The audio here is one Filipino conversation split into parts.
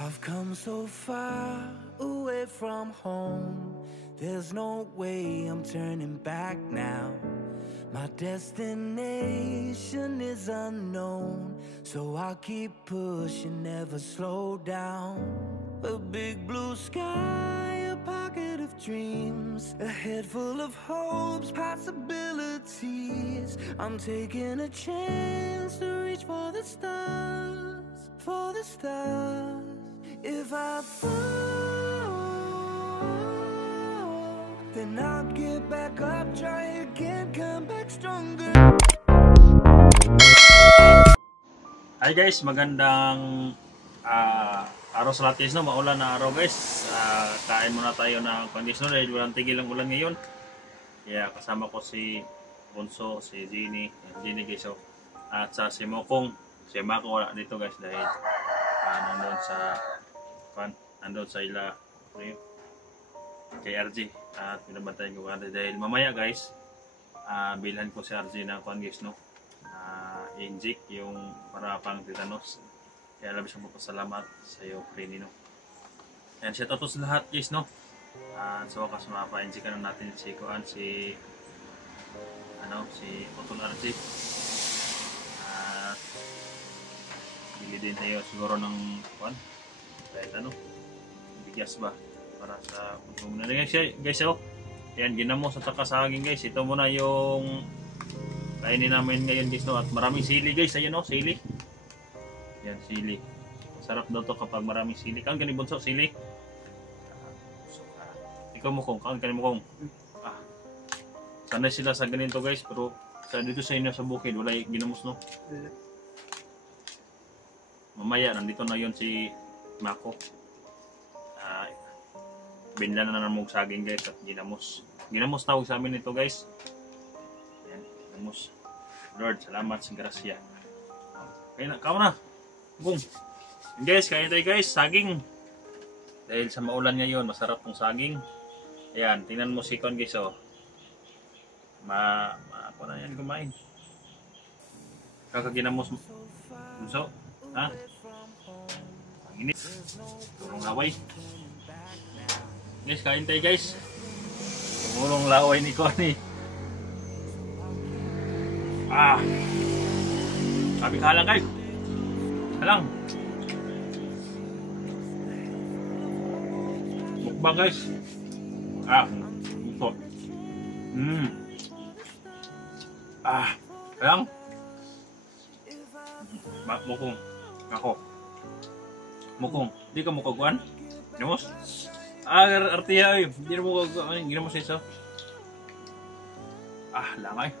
I've come so far away from home. There's no way I'm turning back now. My destination is unknown, so I'll keep pushing, never slow down. A big blue sky, a pocket of dreams, a head full of hopes, possibilities. I'm taking a chance to reach for the stars, for the stars. If I fall, then I'll get back up, try again, come back stronger. Hi guys, magandang araw sa lahat guys, no? Maulan na araw guys. Kain muna tayo ng conditioner dahil walang tigil ang ulan ngayon. Kaya kasama ko si Bunso, si Jenny guys, oh. At sa si Mokong. Si Mako wala dito guys dahil nandun sa ila kay RG. At pinabantayan ko dahil mamaya guys, bilhan ko si RG ng guys, no? Inject yung para pang tetanus. Kaya labis ang magpasalamat sa iyo, Prenino. And shout out sa lahat guys, no? Sa wakas mapa-inject na natin si Otol RG. Bili din tayo siguro ng kahit bigas ba para sa consumo na guys, oh. Yan, ginamos at saka saging guys. Ito muna yung kainin namin ngayon guys, no? At maraming sili guys, ayun, no? Sili. Yan, sili. Sarap daw to kapag maraming sili. Kaon gani Bunso, sili. Ikaw mo kung, kaon gani mo kung. Sanay sila sa ganito guys, pero dito sa inyo sa bukid wala ginamos, no? Mamaya nandito na yon si Mako. Binla na ng saging guys at ginamos. Ginamos tawag sa amin ito guys. Yan, ginamos. Lord, salamat sa grasya. Kaya na, kaon na. Boom. Guys, kain tayo guys, saging. Dahil sa maulan ngayon, masarap tong saging. Ayan, tingnan mo si Kon guys, oh. Ako na yan kumain. Kakaginamos mo. Bunso, ha? Ang init. Turong laway. Guys, kain tayo guys. Tumulong laway ni Connie. Sabi ka lang guys. Halang. Mukbang guys. Ito. Halang. Mukong. Ako. Mukong. Di ka mukaguan? Ginamos? Artiya ay. Di na mukaguan. Ginamos isa. Langay.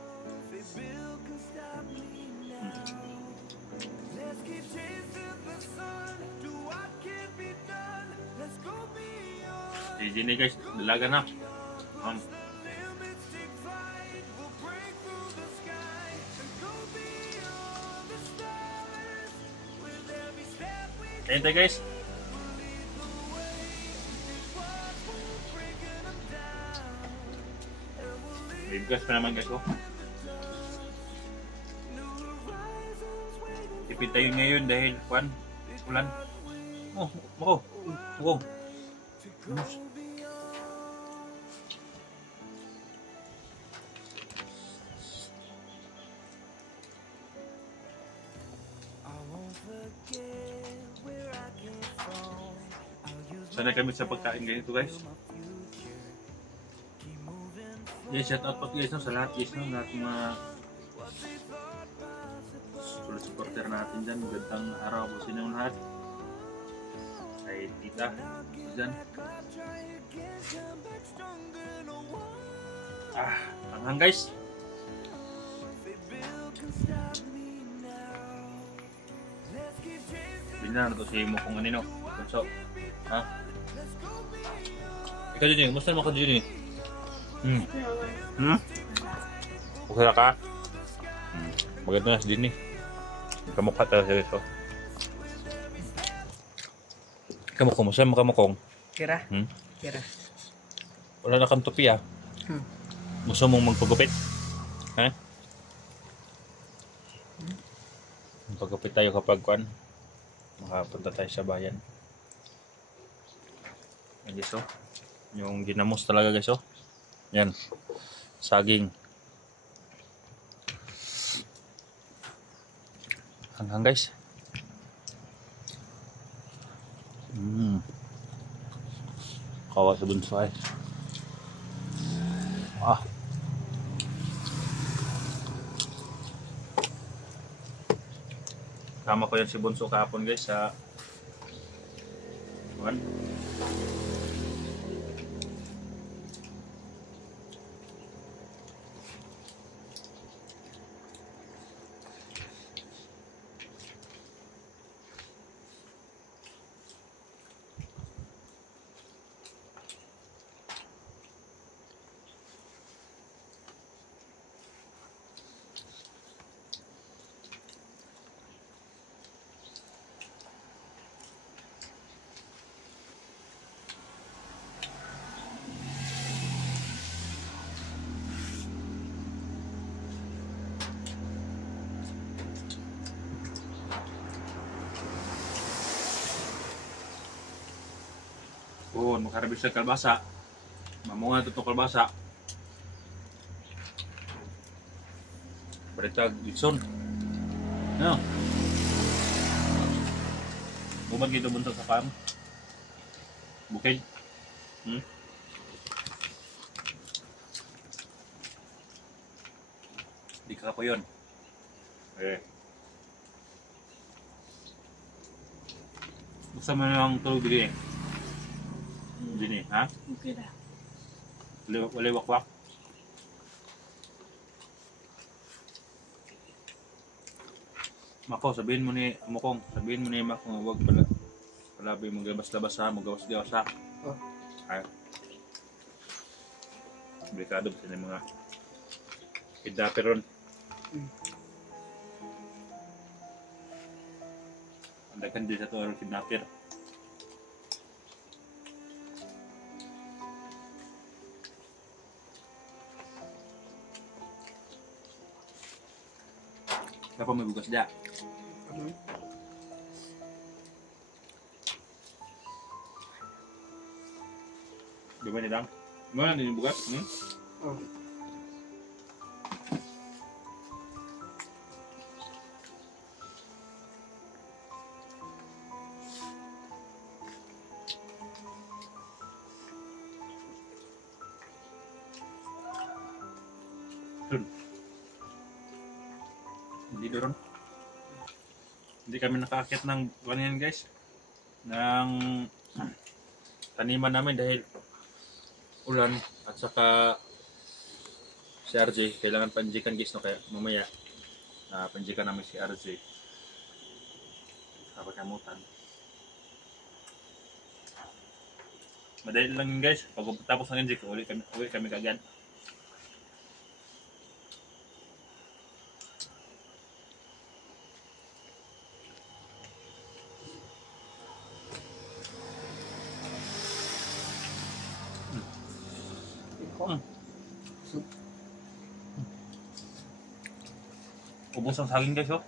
Jenny guys, dalaga na. Kain tayo guys. May bigas pa naman guys, oh. Tipid tayo ngayon dahil ulan. Mako. Sanay kami sa pagkain ganito guys. Yes, shout out po guys, no, sa lahat guys, no, lahat mga supporter natin dyan. Magandang araw po sa inyong lahat. Kay tita dyan. Hanghang guys. Binan na to si Mokong Anino. Bunso, ha? Ikaw dyan, musta naman ka dyan? Okay na ka? Maganda na si Jenny. Kamukha talaga siya ito. Kamukong mo, saan makamukong? Kira. Kira. Wala na kang tupi, ah. Gusto mong magpagupit? Ha? Magpagupit tayo kapag makapunta tayo sa bayan. Ayan guys oh. Yung ginamos talaga guys oh. Yan. Saging. Hanggang guys. Kawa sa bunso ay. Kama ko yan si bunso kahapon guys sa buwan. Makarabis sa kalbasa. Mamunga ito kalbasa. Berita Gibson. No. Bumag dito buntot sa farm. Bukid. Di ka po yun. Buksan mo na ang tulog dito Dini, ha? Okay na. Wala wakwak. Mako, sabihin mo ni Mukong, sabihin mo ni Mako, huwag palabi mo gabas-labas ha, magawas-gawas ha. Oh. Ay. Delikado sa mga kidnapper ron. Andakan din sa ito ang kidnapper. Apa may bukas dia? Di ba ni Dang? Mana din bukas? Oh. Hindi doon. Hindi kami nakaakyat ng ganyan guys. Ng taniman namin dahil ulan at saka si RJ kailangan panjikan guys no, kaya mamaya panjikan namin si RJ. Kapag kamutan. Madali lang yun guys. Pag tapos ng injik, uli kami kagad. Ubos ang saging guys oh.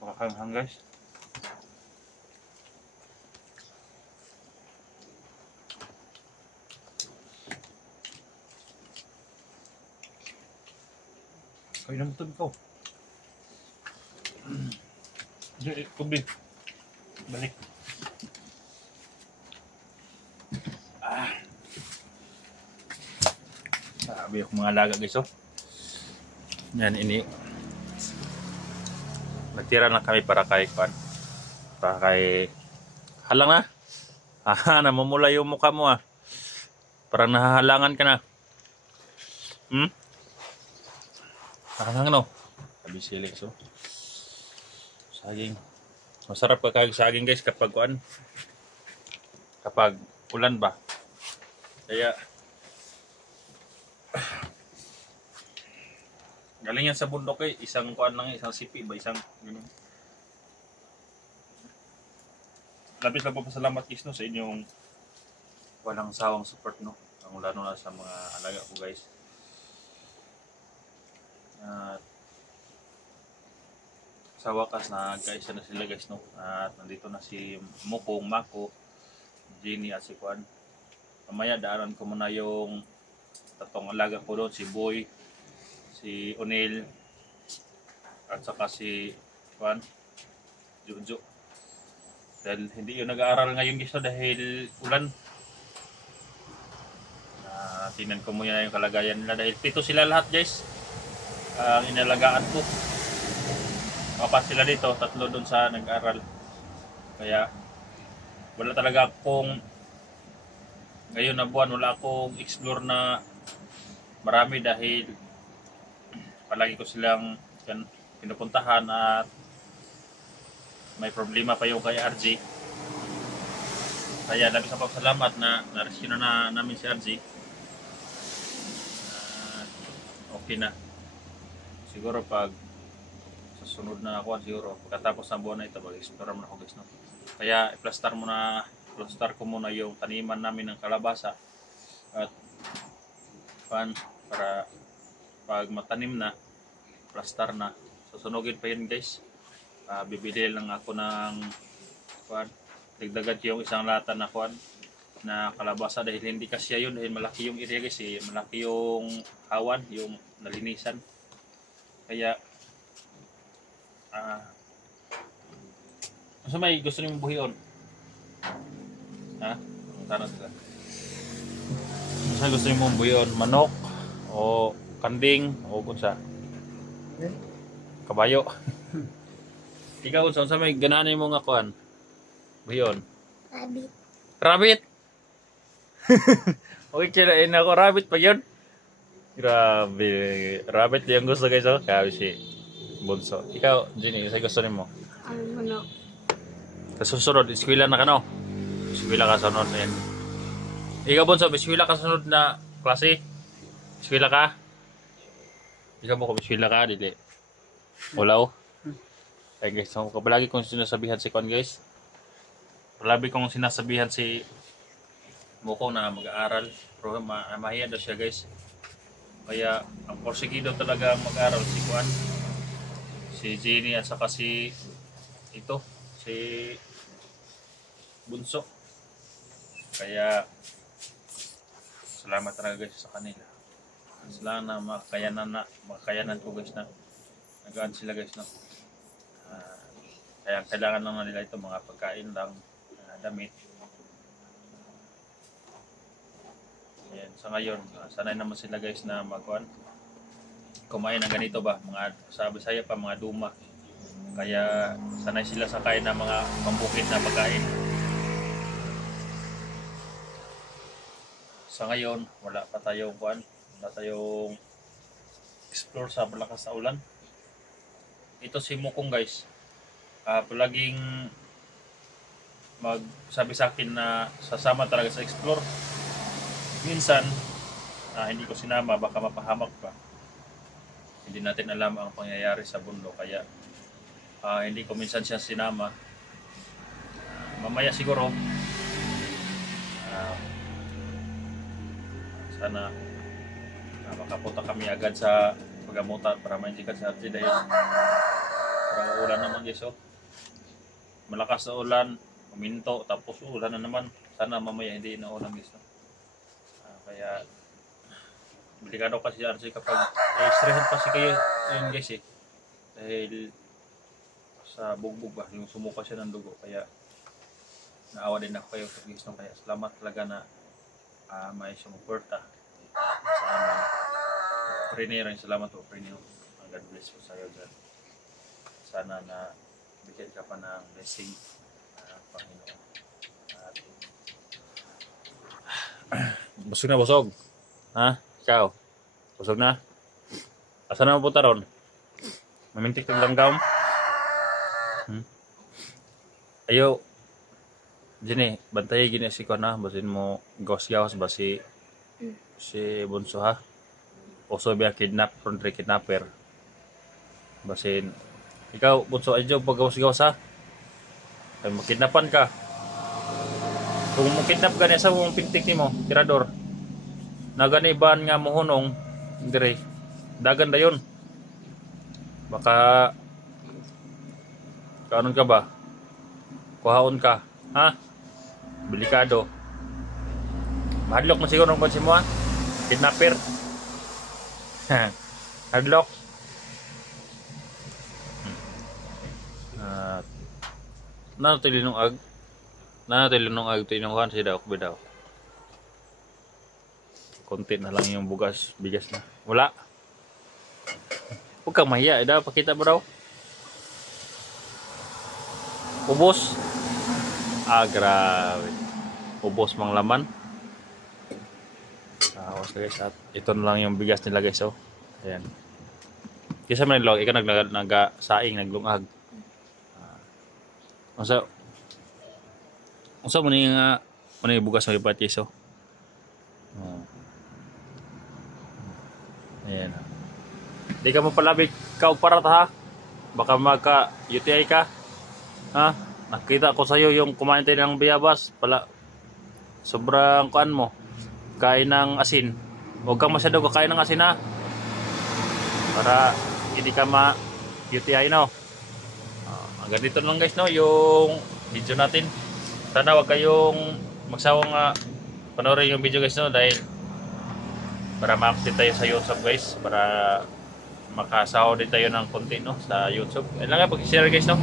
Pakakanghang guys. Kain ng tubig ko. Tubig. Balik. Sabi ako mga alaga guys oh. Yan ini. Nagtira na kami para kay Kwan. Para kay halang na. Namumula yung mukha mo ah. Parang nahahalangan ka na. Halang no. Sabi sili so. Saging. Masarap kakain saging guys kapag Kwan. Kapag ulan ba. Kaya galing yan sa bundok eh, isang kuan lang, isang sipi ba, isang gano'n. Labis lang po pasalamat guys no, sa inyong walang sawang support no, ang lalo na sa mga alaga ko guys. At sa wakas na kaisa na sila guys, no? At nandito na si Mukong, Mako, Jenny at si Juan. Mamaya daanan ko muna yung tatong alaga ko doon, si Boy, si O'Neil, at saka si Juan, Jojo. Dahil hindi yun nag-aaral ngayon guys, no? Dahil ulan. Tingnan ko muna yung kalagayan nila dahil 7 sila lahat guys. Ang inalagaan ko. Apat sila dito, 3 doon sa nag-aral. Kaya wala talaga akong ngayon na buwan, wala akong explore na marami dahil palagi ko silang pinupuntahan at may problema pa yung kay RJ. Kaya labis na pagsalamat na na-rescue na namin si RJ. Okay na. Siguro pag sa sunod na ako, siguro pagkatapos ng buwan na ito, mag-explore muna ako guys, no? Kaya i-plaster ko muna yung taniman namin ng kalabasa at para pag matanim na, plaster na, susunugin pa yun guys. Bibili lang ako ng dagdagan yung isang lata na na kalabasa dahil hindi kasi yun, dahil malaki yung area guys, malaki yung hawan, yung nalinisan. Kaya so may gusto niyo buhion? Ha? Tanong sila. Saan gusto niyo buhion? Manok o kanding o kunsa? Kabayo. Ikaw unsa may ganahan mo nga kuan? Buhion. Rabbit. Rabbit. Okay, kailain ako rabbit pa yun. Grabe. Rabbit yung gusto guys, oh. Kaya si Bunso. Ikaw, Jenny, isa gusto rin mo? Ano? Sa susunod, eskwela na ka, no? Eskwela ka sunod na yan. Ikaw, Bunso, eskwela ka sunod na klase? Eskwela ka? Ikaw mo kung eskwela ka, dili. Wala, oh. Ay guys, so, palagi kong sinasabihan si Kwan guys. Palagi kong sinasabihan si Mukong na mag-aaral. Pero mahiya daw siya guys. Kaya ang porsigido talaga mag-aaral si Kwan, si Jenny at saka si Bunso. Kaya salamat talaga guys sa kanila. Sila na makayanan ko guys na nagaan sila guys, no? Kaya kailangan lang nila ito mga pagkain lang, damit. Ayan, sa ngayon, sanay naman sila guys na kumain ng ganito ba, mga sa Bisaya pa, mga duma. Kaya sanay sila sa kain ng mga pambukid na pagkain. Sa ngayon, wala tayong explore sa malakas na ulan. Ito si Mukong guys, palaging magsabi sa akin na sasama talaga sa explore. Minsan, hindi ko sinama, baka mapahamak pa. Hindi natin alam ang pangyayari sa bundok, kaya hindi ko minsan siya sinama. Mamaya siguro, sana makapunta kami agad sa pagamutan para maindikan sa RJ dahil parang ulan naman guys, oh. Malakas na ulan, uminto, tapos ulan na naman. Sana mamaya hindi na ulan guys, no? Kaya delikado kasi si RJ kapag stressan pa si kayo yun guys dahil sa bugbog ba, yung sumuka siya ng dugo, kaya naawa din ako kayo guys, no? Kaya salamat talaga na may sumuporta sa amin. Prinero, salamat po Prinero. God bless po sa iyo dyan. Sana na bigyan ka pa ng blessing Panginoon. Busog na busog. Ha? Ikaw? Busog na? Asa na mapunta ron? Mamintik ng langgam? Ayo. Gini, bantay gini si Kona. Basin mo gawas-gawas ba si Bunso ha? Oso biya kidnapper. Basin. Ikaw, Bunso, adyo pag gawas-gawas ha? Ay makidnapan ka. Kung makidnap ka niya sa mong pintik ni mo, tirador. Naganiban nga mohunong, dire. Dagan da yun. Baka Karon ka ba? Kuhaon ka. Ha? Delikado. Hadlock mo siguro ng konsi mo ha? Kidnapper. Hadlock. Nanatili nung ag. Nanatili nung ag. Tinukuhan siya daw. Bidaw. Konti na lang yung bugas. Bigas na. Wala. Huwag kang mahiya. Ida, pakita mo daw. Ubos. Grabe. Ubos mang laman. Tapos guys, at ito na lang yung bigas nila guys. Oh. Ayan. Kisa man nilog, ikaw nagsaing, naglungag. Unsa mo nga ano yung bugas ng ipat guys. Oh. Ayan. Di ka mo palabig ka para ta ha. Baka magka UTI ka. Ha? Nakita ko sa'yo yung kumain tayo ng bayabas. Pala, sobrang kuan mo. Kain ng asin. Huwag kang masyado kakain ng asin ha. Para hindi ka ma-UTI no. Ganito lang guys no, yung video natin. Sana huwag kayong magsawang panoorin yung video guys no. Dahil para ma-update tayo sa YouTube guys. Para makasaho din tayo ng content no sa YouTube. Kailangan pag-share guys no.